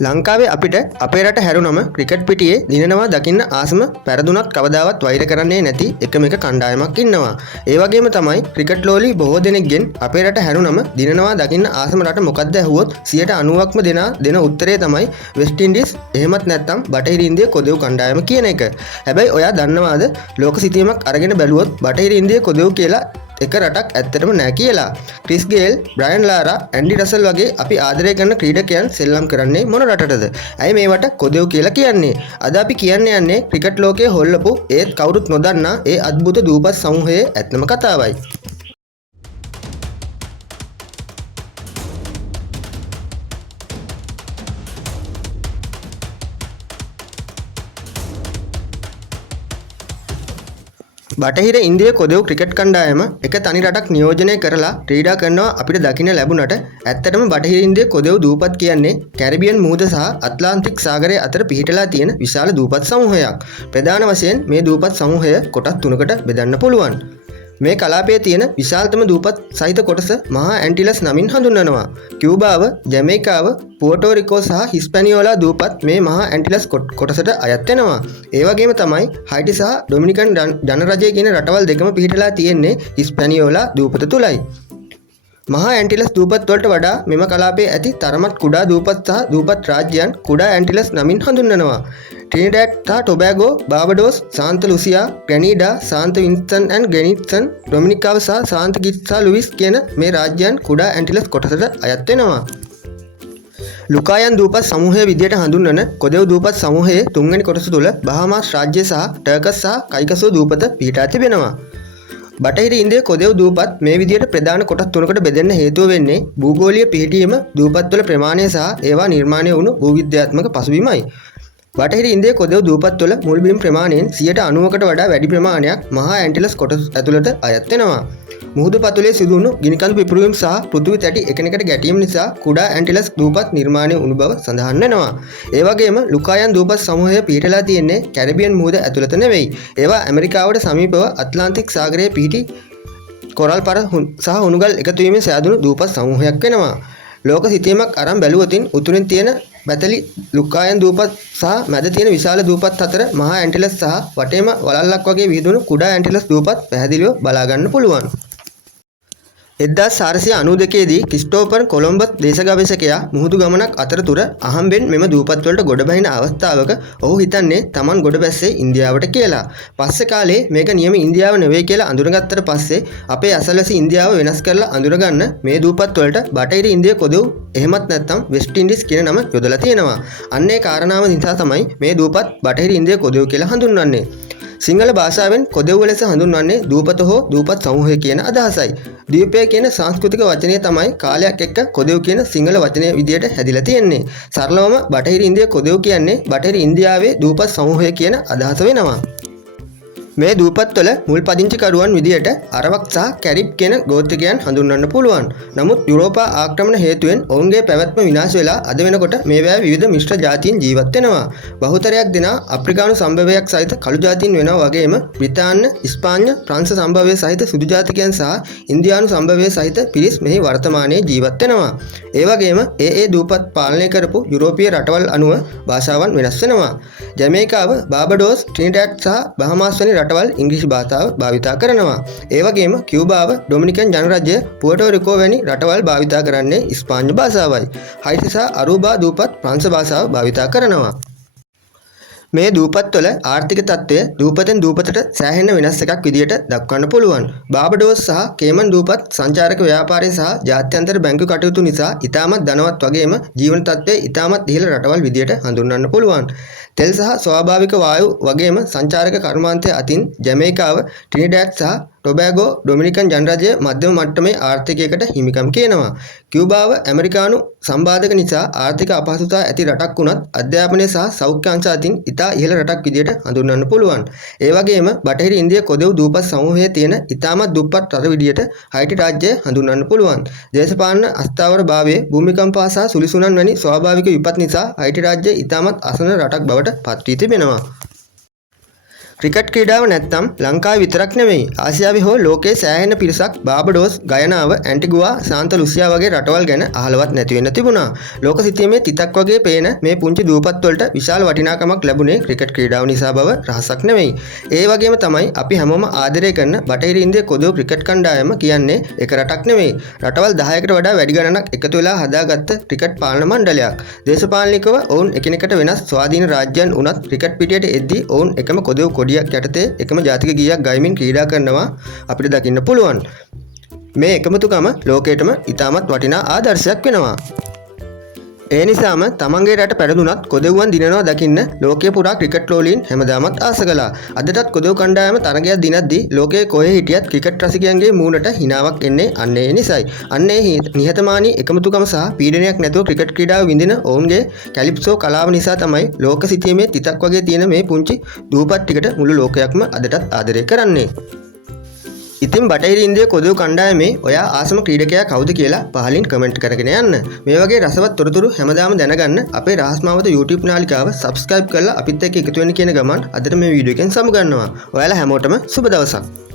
ලංකාවේ අපිට අපේ රට හැරුණම ක්‍රිකට් පිටියේ දිනනවා දකින්න ආසම පෙරදුනත් කවදාවත් වෛර කරන්නේ නැති එකම එක කණ්ඩායමක් ඉන්නවා. ඒ වගේම තමයි ක්‍රිකට් ලෝලි බොහෝ දෙනෙක්ගෙන් අපේ රට හැරුණම දිනනවා දකින්න ආසම රට මොකක්ද ඇහුවොත් 90%ක්ම දෙන උත්තරේ තමයි වෙස්ට් ඉන්ඩීස් එහෙමත් නැත්නම් බටහිර ඉන්දිය කොදෙව් කණ්ඩායම කියන එක. හැබැයි ඔයා දන්නවාද ලෝක සිතියමක් අරගෙන බැලුවොත් බටහිර ඉන්දිය කොදෙව් කියලා එක රටක් ඇත්තටම නෑ කියලා. ක්‍රිස් ගේල්, බ්‍රයන් ලාරා, ඇන්ඩි රසල් වගේ අපි ආදරය කරන ක්‍රීඩකයන් සෙල්ලම් කරන්නේ මොන රටටද? ඇයි මේවට කොදෙව් කියලා කියන්නේ? අද අපි කියන්න යන්නේ ක්‍රිකට් ලෝකයේ හොල්ලපු ඒත් කවුරුත් නොදන්නා ඒ අద్భుත දූපත් සමූහයේ ඇත්තම කතාවයි. බටහිර ඉන්දිය කොදෙව් ක්‍රිකට් කණ්ඩායම එක තනි රටක් නියෝජනය කරලා ක්‍රීඩා කරනවා අපිට දකින්න ලැබුණට ඇත්තටම බටහිර ඉන්දිය කොදෙව් දූපත් කියන්නේ කැරිබියන් මුහුද සහ අට්ලාන්ටික් සාගරය අතර පිහිටලා තියෙන විශාල දූපත් සමූහයක්. ප්‍රධාන වශයෙන් මේ දූපත් සමූහය කොටස් තුනකට බෙදන්න පුළුවන්. මේ කලාපයේ තියෙන විශාලතම දූපත් සහිත කොටස මහා ඇන්ටිලස් නමින් හඳුන්වනවා. කියුබාව, ජමයිකාව, පුවර්ටෝ රිකෝ සහ හිස්පැනියෝලා දූපත් මේ මහා ඇන්ටිලස් කොටසට අයත් වෙනවා. ඒ වගේම තමයි හයිටි සහ ඩොමිනිකන් ජනරජය කියන රටවල් දෙකම පිහිටලා තියෙන්නේ හිස්පැනියෝලා දූපත තුලයි. මහා ඇන්ටිලස් දූපත් වලට වඩා මෙම කලාපයේ ඇති තරමත් කුඩා දූපත් සහ දූපත් රාජ්‍යයන් කුඩා ඇන්ටිලස් නමින් හඳුන්වනවා. ට්‍රිනිඩාඩ් සහ ටොබැගෝ, බාබඩෝස්, සාන්ත ලුසියා, ග්‍රැනීඩා, සාන්ත වින්සන් ඇන්ඩ් ග්‍රැනිට්සන්, ඩොමිනිකාව සහ සාන්ත කිට්ස් සහ ලුයිස් කියන මේ රාජ්‍යයන් කුඩා ඇන්ටිලස් කොටසට අයත් වෙනවා. ලුකායන් දූපත් සමූහය විදියට හඳුන්වන කොදෙව් දූපත් සමූහයේ තුන්වෙනි කොටස තුල බහාමාස් රාජ්‍ය සහ ටර්කස් සහ කයිකසෝ දූපත පිහිටා තිබෙනවා. බටහිර ඉන්දිය කොදෙව් දූපත් මේ විදියට ප්‍රධාන කොටස් තුනකට බෙදෙන්න හේතුව වෙන්නේ භූගෝලීය පිහිටීම, දූපත්වල ප්‍රමාණය සහ ඒවා නිර්මාණය වුණු භූවිද්‍යාත්මක පසුබිමයි. බටහිර ඉන්දිය කොදෙව් දූපත්වල මුල්බිම් ප්‍රමාණයෙන් 90%කට වඩා වැඩි ප්‍රමාණයක් මහා ඇන්ටිලස් කොටස් ඇතුළට අයත් වෙනවා. මුහුදු පතුලේ සිදුවුණු ගිනිකඳු පිපුරුවීම් සහ පෘථිවි තැටි එකිනෙකට ගැටීම නිසා කුඩා ඇන්ටිලස් දූපත් නිර්මාණය වුණු බව සඳහන් වෙනවා. ඒ වගේම ලුකායන් දූපත් සමූහය පිහිටලා තියෙන්නේ කැරිබියන් මුහුද ඇතුළත නෙවෙයි. ඒවා ඇමරිකාවට සමීපව අට්ලාන්ටික් සාගරයේ පිහිටි කොරල් පර සහ උණුගල් එකතු වීමෙන් සෑදුණු දූපත් සමූහයක් වෙනවා. ලෝක සිතියමක් අරන් බැලුවොතින් උතුරින් තියෙන බැතලි ලුකායන් දූපත් සහ මැද තියෙන විශාල දූපත් අතර මහා ඇන්ටිලස් සහ වටේම වලල්ලක් වගේ විහිදුණු කුඩා ඇන්ටිලස් දූපත් පැහැදිලිව බලා ගන්න පුළුවන්. 1492 දී ක්‍රිස්ටෝෆර් කොලොම්බස් දේශගවේෂකයා මුහුදු ගමනක් අතරතුර අහම්බෙන් මෙම දූපත් වලට ගොඩ බහින අවස්ථාවක ඔහු හිතන්නේ Taman ගොඩ බැස්සේ ඉන්දියාවට කියලා. පස්සේ කාලේ මේක නියම ඉන්දියාව නෙවෙයි කියලා අඳුරගත්තට පස්සේ අපේ අසල්වැසි ඉන්දියාව වෙනස් කරලා අඳුරගන්න මේ දූපත් වලට බටහිර ඉන්දිය කොදෙව් එහෙමත් නැත්නම් වෙස්ට් ඉන්ඩීස් කියන නම යොදලා තියෙනවා. අන්න ඒ කාරණාව නිසා තමයි මේ දූපත් බටහිර ඉන්දිය කොදෙව් කියලා හඳුන්වන්නේ. සිංහල භාෂාවෙන් කොදෙව් ලෙස හඳුන්වන්නේ දූපත හෝ දූපත් සමූහය කියන අදහසයි. ද්වීපය කියන සංස්කෘතික වචනය තමයි කාලයක් එක්ක කොදෙව් කියන සිංහල වචනය විදියට හැදිලා තියෙන්නේ. සරලවම බටහිර ඉන්දිය කොදෙව් කියන්නේ බටහිර ඉන්දියාවේ දූපත් සමූහය කියන අදහස වෙනවා. මේ දූපත්වල මුල් පදිංචිකරුවන් විදියට අරවක් සහ කැරිබ් කියන ගෝත්‍රිකයන් හඳුන්වන්න පුළුවන්. නමුත් යුරෝපා ආක්‍රමණ හේතුවෙන් ඔවුන්ගේ පැවැත්ම විනාශ වෙලා අද වෙනකොට මේවැය විවිධ මිශ්‍ර ජාතීන් ජීවත් වෙනවා. බහුතරයක් දෙනා අප්‍රිකානු සම්භවයක් සහිත කළු ජාතීන් වෙනවා වගේම බ්‍රිතාන්‍ය, ස්පාඤ්ඤ, ප්‍රංශ සම්භවය සහිත සුදු ජාතිකයන් සහ ඉන්දියානු සම්භවය සහිත පිරිස් මෙහි වර්තමානයේ ජීවත් වෙනවා. ඒ වගේම ඒ දූපත් පාලනය කරපු යුරෝපීය රටවල් අනුව භාෂාවන් වෙනස් වෙනවා. ජමයිකාව, බාබඩෝස්, ට්‍රිනිඩාඩ් සහ බහමාස් වැනි රටවල් ඉංග්‍රීසි භාෂාව භාවිතා කරනවා. ඒ වගේම කියුබාව, ඩොමිනිකන් ජනරජය, පුවර්ටෝ රිකෝ වැනි රටවල් භාවිතා කරන්නේ ස්පාඤ්ඤ භාෂාවයි. හයිටි සහ අරුබා දූපත් ප්‍රංශ භාෂාව භාවිතා කරනවා. මේ දූපත්වල ආර්ථික තත්ත්වය දූපතෙන් දූපතට සෑහෙන වෙනස් එකක් විදියට දක්වන්න පුළුවන්. බාබඩෝස් සහ කේමන් දූපත් සංචාරක ව්‍යාපාරය සහ ජාත්‍යන්තර බැංකු කටයුතු නිසා ඉතාමත් ධනවත් වගේම ජීවන තත්ත්වය ඉතාමත් ඉහළ රටවල් විදියට හඳුන්වන්න පුළුවන්. තෙල් සහ ස්වාභාවික වායු වගේම සංචාරක කර්මාන්තය අතින් ජමයිකාව, ට්‍රිනිඩාඩ් සහ ටොබැගෝ, ඩොමිනිකන් ජනරජය මධ්‍යම මට්ටමේ ආර්ථිකයකට හිමිකම් කියනවා. කියුබාව ඇමරිකානු සම්බාධක නිසා ආර්ථික අපහසුතා ඇති රටක් වුණත් අධ්‍යාපනය සහ සෞඛ්‍ය අංශ අතින් ඉතා ඉහළ රටක් විදියට හඳුන්වන්න පුළුවන්. ඒ වගේම බටහිර ඉන්දිය කොදෙව් දූපත් සමූහයේ තියෙන ඉතාමත් දුප්පත් රට විදියට හයිටි රාජ්‍යය හඳුන්වන්න පුළුවන්. දේශපාලන අස්ථාවර භාවයේ භූමිකම්පා සහ සුලිසුනන් වැනි ස්වාභාවික විපත් නිසා හයිටි රාජ්‍යය ඉතාමත් අසරණ රටක් බවට පත් වී තිබෙනවා. ක්‍රිකට් ක්‍රීඩාව නැත්තම් ලංකාවේ විතරක් නෙවෙයි ආසියාවේ හෝ ලෝකයේ සෑහෙන පිරිසක් බාබඩෝස්, ගයනාව, ඇන්ටිගුවා, සාන්ත ලුසියා වගේ රටවල් ගැන අහලවත් නැති වෙන්න තිබුණා. ලෝක සිතියමේ තිතක් වගේ පේන මේ පුංචි දූපත් වලට විශාල වටිනාකමක් ලැබුණේ ක්‍රිකට් ක්‍රීඩාව නිසා බව රහසක් නෙවෙයි. ඒ වගේම තමයි අපි හැමෝම ආදරය කරන බටහිර ඉන්දිය කොදෝ ක්‍රිකට් කණ්ඩායම කියන්නේ එක රටක් නෙවෙයි. රටවල් 10කට වඩා වැඩි ගණනක් එකතු වෙලා හදාගත්ත ක්‍රිකට් පාලන මණ්ඩලයක්. දේශපාලනිකව ඔවුන් එකිනෙකට වෙනස් ස්වාධීන රාජ්‍යයන් උනත් ක්‍රිකට් පිටියට එද්දී ඔවුන් එකම කොදෝ කොඩියක් යටතේ එකම ජාතික ගීයක් ගයමින් ක්‍රීඩා කරනවා අපිට දකින්න පුළුවන්. මේ එකමුතුකම ලෝකයටම ඉතාමත් වටිනා ආදර්ශයක් වෙනවා. ඒ නිසාම තමන්ගේ රට පැරදුනත් කොදෙව්වන් දිනනවා දකින්න ලෝකයේ පුරා ක්‍රිකට් ලෝලීන් හැමදාමත් ආස කළා. අදටත් කොදෙව් කණ්ඩායම තරගයක් දිනද්දී ලෝකයේ කොහේ හිටියත් ක්‍රිකට් රසිකයන්ගේ මූණට හිනාවක් එන්නේ අන්න ඒ නිසයි. අන්න ඒ නිහතමානී එකමුතුකම සහ පීඩනයක් නැතුව ක්‍රිකට් ක්‍රීඩාව විඳින ඔවුන්ගේ කැලිප්සෝ කලාව නිසා තමයි ලෝක සිතියමේ තිතක් වගේ තියෙන මේ පුංචි දූපත් ටිකට මුළු ලෝකයක්ම අදටත් ආදරය කරන්නේ. ඉතින් බටහිර ඉන්දිය කොදෝ කණ්ඩායමේ ඔයා ආසම ක්‍රීඩකයා කවුද කියලා පහලින් කමෙන්ට් කරගෙන යන්න. මේ වගේ රසවත් තොරතුරු හැමදාම දැනගන්න අපේ රහස් මාවත YouTube නාලිකාව subscribe කරලා අපිත් එක්ක එකතු වෙන්න කියන ගමන් අදට මේ වීඩියෝ එකෙන් සමුගන්නවා. ඔයාලා හැමෝටම සුබ දවසක්.